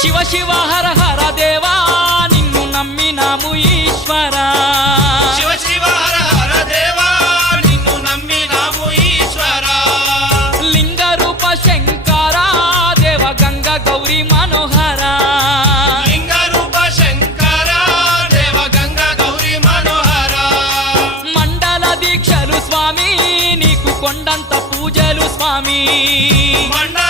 శివ శివ హర హర దేవా నిన్ను నమ్మినాము ఈశ్వరా శివ శివ హర హర దేవా నిన్ను నమ్మినాము ఈశ్వరా లింగ రూప శంకరా దేవ గంగ గౌరీ మనోహర లింగ రూప శంకరా దేవ గంగ గౌరీ మనోహర మండల దీక్షలు స్వామి నీకు కొండంత పూజలు స్వామి మండల